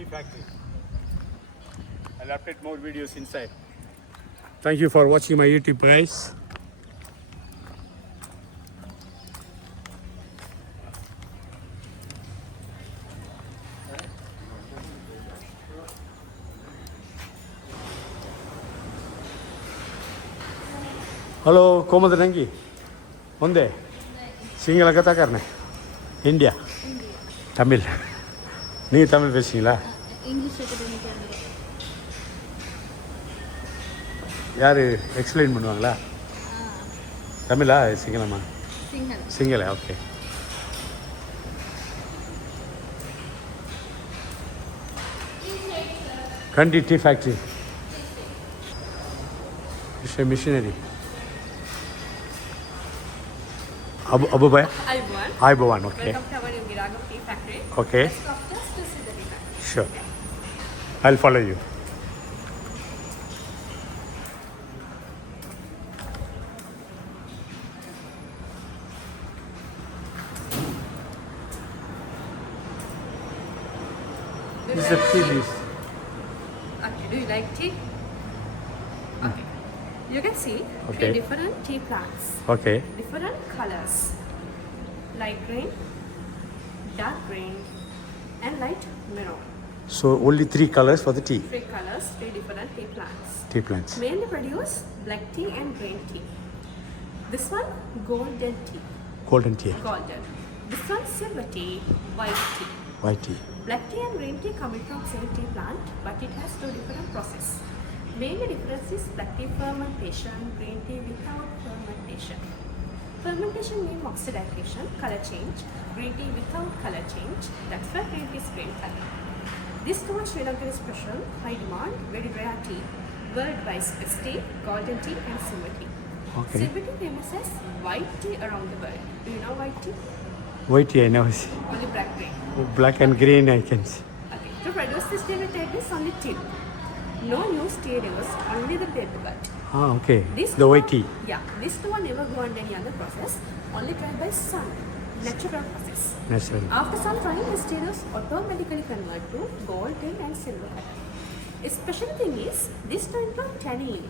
tea factory. I'll update more videos inside. Thank you for watching my YouTube, guys. Hello Komal रंगी ಒಂದೇ சிங்கள கத்தா करने India Tamil நீ தமிழ் பேசுவீங்களா இங்கிலீஷ் அகாடமிக்கு யார் எக்ஸ்பிளைன் பண்ணுவாங்களா தமிழா சிங்களமா சிங்கிள் சிங்களா okay Kandy tea factory. It's a missionary. Abu Bhai? Ibuan, okay. Welcome to our new Viragam tea factory. Okay, Let's stop just to see the tea factory. sure. I'll follow you. This is a tea leaf. Okay, do you like tea? Okay. You can see Okay. three different tea plants, Okay, different colors, light green, dark green, and light maroon. so only 3 colors for the tea. Three colors, three different tea plants. Tea plants. Mainly produce black tea and green tea. This one golden tea, Golden tea. golden. This one silver tea, white tea. White tea. Black tea and green tea come from same tea plant, but it has two different process. Main difference is black tea fermentation, green tea without fermentation. Fermentation means oxidation, color change. Green tea without color change. That's why green tea is green color. This two Sri Lanka is special, high demand, very rare tea. Worldwide best tea, golden tea and silver tea. Okay. Silver tea famous as white tea around the world. Do you know white tea? White tea I know. Only black green. Black and green I can see. Okay. To produce this tea with type is only tea. No new stereos, only the paper cut. Ah, okay. This The one- white tea. Yeah, this one never go under any other process, only tried by sun, natural process. Natural. After some time, the stereos automatically convert to gold, tin and silver color. A special thing is, this time from tannin.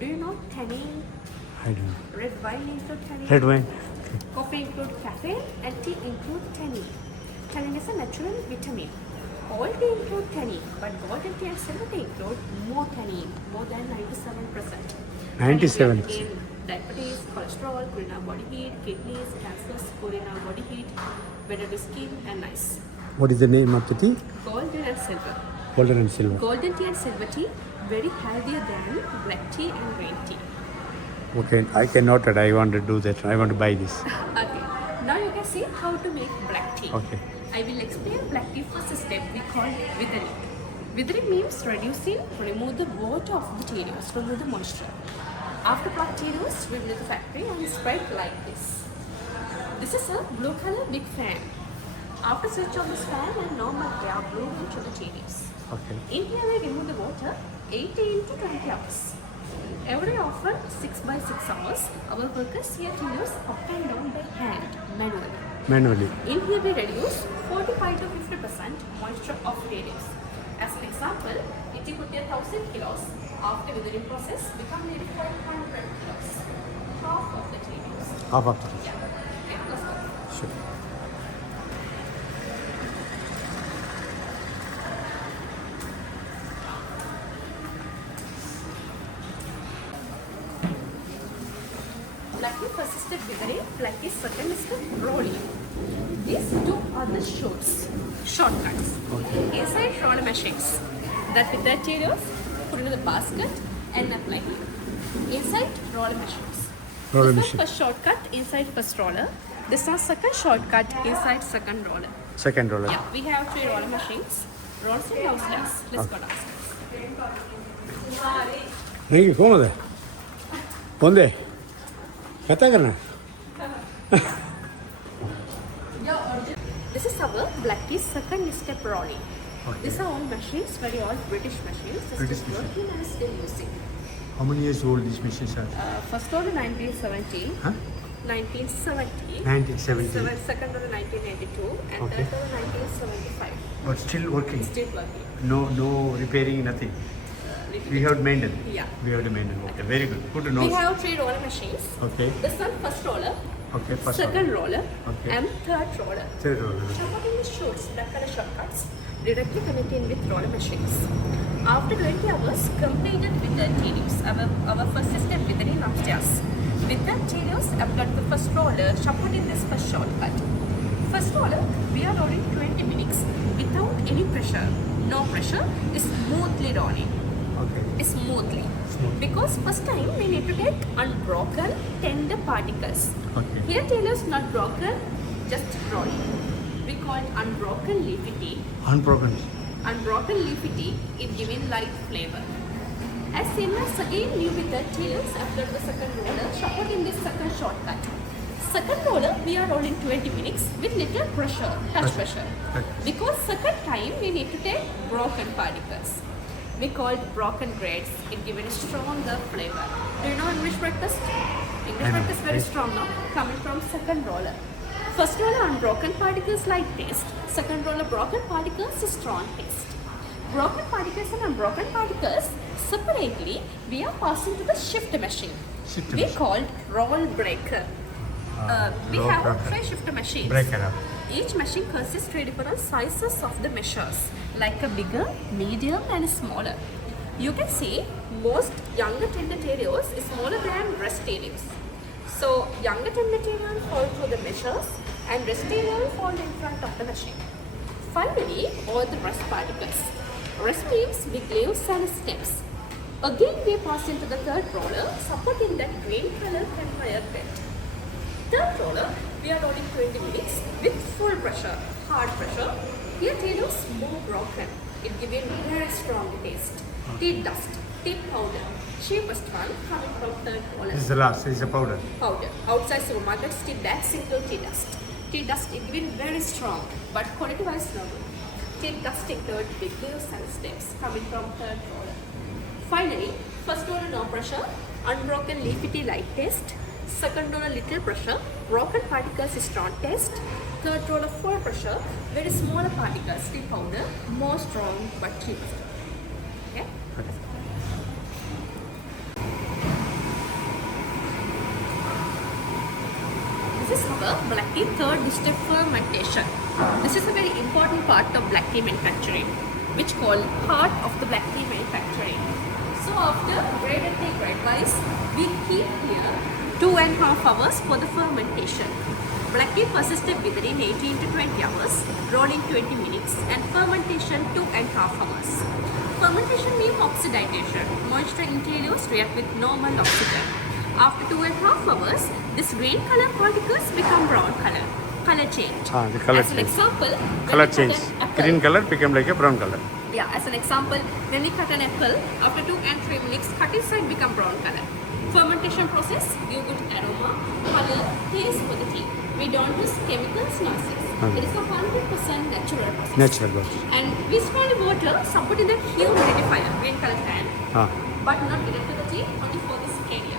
Do you know tannin? I don't know. Red wine include tannin. Red wine. Coffee include caffeine and tea include tannin. Tannin is a natural vitamin. All tea include tannin, but golden tea and silver tea include more tannin, more than 97%. 97%. Tannin in diabetes, cholesterol, cool body heat, kidneys, cancers, cool body heat, better to skin and eyes. What is the name of the tea? Golden and silver. Golden and silver. Golden tea and silver tea very healthier than black tea and green tea. Okay, I can note that. I want to do that. I want to buy this. Okay, now you can see how to make black tea. Okay. I will explain black tea first step we call withering. Withering means reducing, remove the water of the tea leaves, remove the moisture. After black tea leaves, we will the factory and spread like this. This is a blue color big fan. After switch on this fan and normal air blow into the tea leaves. Okay. In here we remove the water 18 to 20 hours. Every often 6 by 6 hours, our workers here to use up and down by hand, manually. Manually. In here we reduce 45 to 50% moisture of tea leaves. As an example, if you put 1,000 kilos, after withering process, become nearly 500 kilos. Half of the tea leaves. Half of the tea. Yeah. Okay, let's go. Sure. Black tea first step withering, black tea second step rolling. These two are the shortcuts. Inside roller machines. That with that materials, put into the basket and apply here. Inside roller machines. Roller This machine. one first shortcut inside first roller. This one second shortcut inside second roller. Second roller. Yeah, we have 3 roller machines. Rolls and downstairs. Let's go downstairs. नहीं कौन होता है कौन दे क्या करना है This is our black tea second step rolling. These are all machines, very old British machines. British Still working and still using. How many years old these machines are? First order 1970. Huh? 1970. 1970. Second order 1992 and Okay. third order 1975. But still working. Still working. No repairing, nothing. We have to maintain. Yeah. We have to maintain. Okay, very good. Good to know. We have 3 roller machines. Okay. This one first roller, Okay, first second one. roller, Okay. and third roller. Third roller. Supporting the shoots, black color shortcuts, directly connected with roller machines. After 20 hours, completed with the TDs, our first step within upstairs. With the TDs, applied the first roller, supporting this first shortcut. First roller, we are rolling 20 minutes without any pressure. No pressure, is smoothly rolling. Okay. Smoothly. Smooth. Because first time we need to take unbroken tender particles. Okay. Here tailors not broken, just rolling. We call it unbroken leafy tea. Unbroken. Unbroken leafy tea is giving light flavor. As same as again new with the tailors after the second roller, supporting this second shortcut. Second roller we are rolling 20 minutes with little pressure, touch pressure. Okay. Because second time we need to take broken particles. We call it broken grades. It gives a stronger flavor. Do you know English breakfast? English I know. breakfast very strong now. Coming from second roller. First roller unbroken particles light taste. Second roller broken particles strong taste. Broken particles and unbroken particles separately we are passing to the shift machine. Shift We machine. called roll breaker. We roll have breaker. 3 shift machines. Breaker up. Each machine consists 3 different sizes of the measures, like a bigger, medium, and smaller. You can see most younger tender terriers is smaller than rest terriers. So younger tender terrier fall through the measures, and rest terrier fall in front of the machine. Finally, all the rest particles. Rest leaves, big leaves, and stems. Again, we pass into the third roller, supporting that green color campfire bed. Third roller, we are rolling 20 minutes with full pressure, hard pressure. Here tailors more broken. It gives a very strong taste. Tea dust, tea powder, cheapest one coming from third roller. This is the last. This is the powder. Powder. Outside supermarkets, tea bags include tea dust. Tea dust is given very strong, but quality wise no good. Tea dust include big leaves and stems coming from third roller. Finally, first roller no pressure, unbroken leafy tea light taste. Second roller little pressure, broken particles strong taste. Third roller full pressure, very smaller particles, tea powder, more strong but cheapest. Okay? Okay. This is our black tea third step fermentation. This is a very important part of black tea manufacturing, which called heart of the black tea manufacturing. So after graded tea grade wise, we keep here 2.5 hours for the fermentation. Black tea persisted within 18 to 20 hours, rolling 20 minutes, and fermentation 2.5 hours. Fermentation means oxidation. Moisture interiors react with normal oxygen. After 2.5 hours, this green color particles become brown color. Color change. The color As an change. example, Color when we change. cut an apple- Green color become like a brown color. Yeah, as an example, when we cut an apple, after 2 and 3 minutes, cut inside become brown color. Fermentation process give good aroma, color, taste for the tea. We don't use chemicals, noxious. It is a 100% natural process. Natural process. And we spoil water supporting the humidifier, green color fan, but not direct to the tea, only for this area.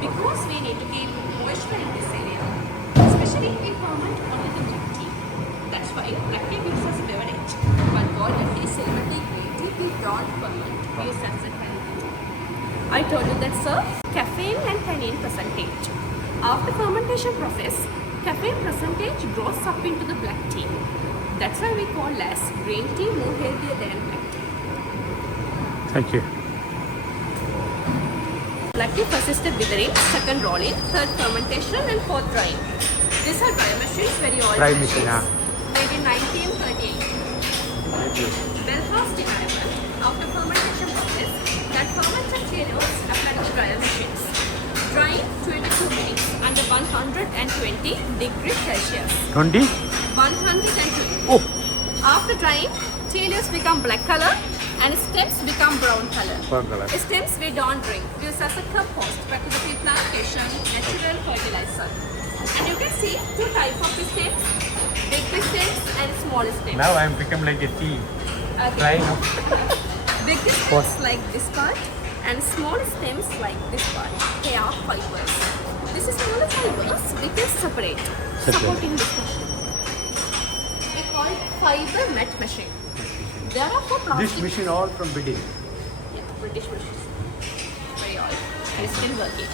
Because we need to keep moisture in this area, especially we ferment only the black tea. That's why black tea gives us beverage. But golden tea, silver tea, green tea, we don't ferment, we use as a tannin. I told you that sir, caffeine and tannin percentage. After fermentation process, caffeine percentage grows up into the black tea. That's why we call as green tea more healthier than black tea. Thank you. Black tea persisted withering, second rolling, third fermentation, and fourth drying. These are dry machines, very old Dry machines. machine, Made in 1938. Belfast environment. After fermentation process, that fermented cereals applied to dryer machines. Drying 22 minutes under 120 degrees Celsius. 20? 120. Oh, After drying, tailors become black color and stems become brown color. brown color. Stems we don't drink. We use as a compost back to the tea plantation, natural fertilizer. And you can see 2 types of stems, big stems and small stems. Now I am become like a tea. Okay. Drying up. Big stems like this part and small stems like this part. They are fibers. This is smaller fibers we can separate. Supporting this machine. We call it fiber mat machine. There are four plastic. This machine all from bidding. Yeah, British machines. Very old and it's still working.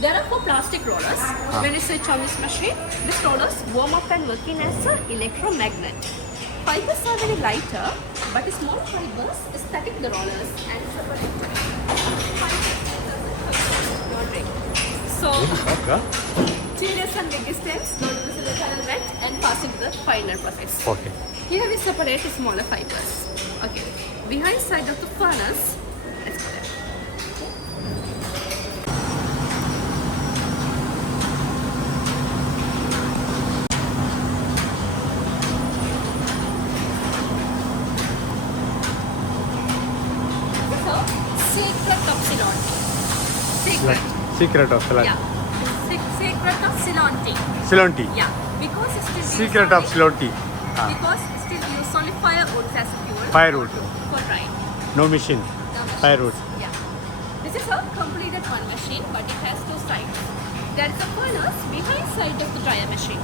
There are four plastic rollers. When you switch on this machine, these rollers warm up and working as an electromagnet. Fibers are very lighter, but the small fibers static the rollers and separate. So, Okay. tedious and big steps, go to the silicon wet and pass it to the final process. Okay. Here we separate the smaller fibers. Okay. Behind side of the furnace, let's go there. So, secret of Ceylon. Secret. Secret of Ceylon. Yeah. Secret of Ceylon tea. Ceylon tea. Yeah. Because it's still Secret of Ceylon tea. Because it's still use only firewood as fuel. Firewood. For drying. No machine. Firewood. Yeah. This is a completed one machine, but it has two sides. There is a furnace behind side of the dryer machine.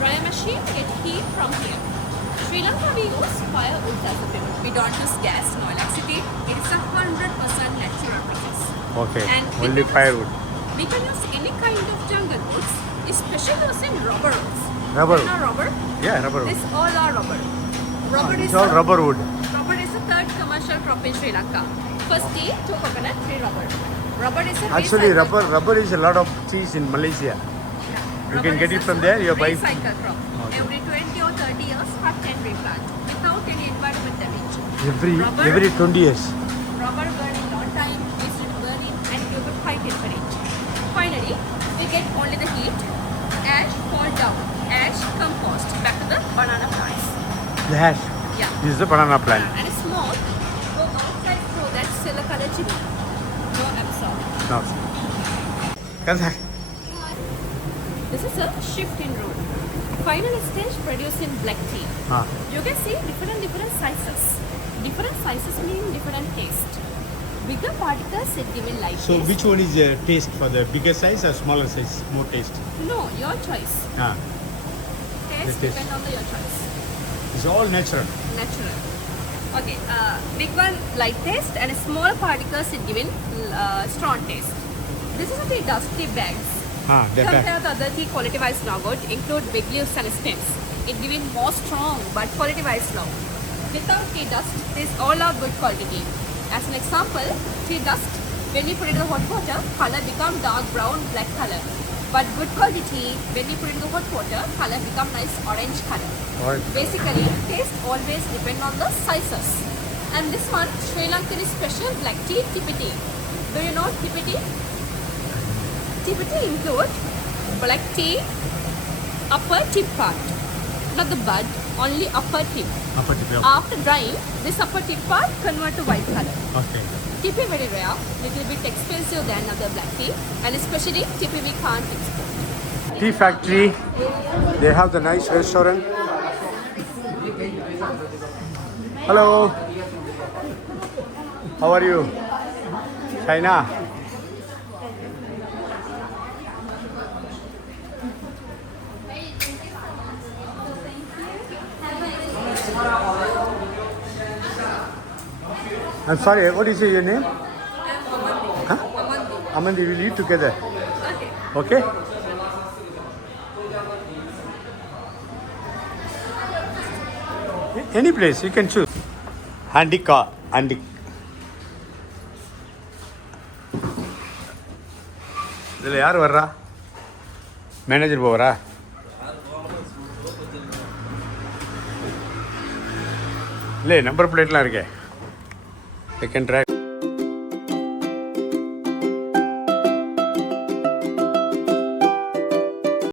Dryer machine get heat from here. Sri Lanka we use firewood as a fuel. We don't use gas, no electricity. It is a 100% natural process. Okay. And we Only can firewood. use- We can use any kind of jungle woods, especially using rubber woods. Rubber. You know rubber? Yeah, rubber wood. This all are rubber. Rubber is It's all a- rubber wood. Rubber is the third commercial crop in Sri Lanka. First tea, two coconut, three rubber. Rubber is a Actually, recycled rubber is a lot of trees in Malaysia. crop. You Rubber can get is it a from there, you buy- recycled crop. Okay. Every 20 or 30 years, cut and replant without any environment damage. Rubber- Every 20 years. Rubber burning long time, is burning and give a high temperature. Finally, we get only the heat, ash fall down, ash compost back to the banana plants. The hash. Yeah. This is the banana plant. And smoke go outside through that silicon chimney. No absorb. No. Kazakh. This is a shift in room. Final stage producing black tea. Ah. You can see different sizes. Different sizes mean different taste. Bigger particles are given light So taste. which one is the taste for the bigger size or smaller size? More taste. No, your choice. Ah. Taste The taste. depend on your choice. It's all natural. Natural. Okay, big one light taste and small particles are given strong taste. This is a tea dust tea bags. Ah, the back. Compare the other tea quality wise yogurt, include big leaves and stems. It giving more strong but quality wise low. Without tea dust, these all are good quality tea. As an example, tea dust, when we put it in the hot water, color become dark brown, black color. But good quality tea, when we put it in the hot water, color become nice orange color. Or Basically, taste always depend on the sizes. And this one, Sri Lankan special black tea, tipi tea. Do you know tipi tea? Tipi tea include black tea, upper tip part, not the bud, only upper tip. upper tip. After drying, this upper tip part convert to white color. Okay. Tipi very rare, little bit expensive than other black tea, and especially tipi we can't export. Tea factory. They have the nice restaurant. Hello. How are you? China. I'm sorry, what is your name? Huh? Amandi, we'll eat together. Okay. Okay? Any place, you can choose. Handika, Handik. இதில் யார் வர்றா manager போவரா இல்லை number பிளேட்லாம் இருக்கே second track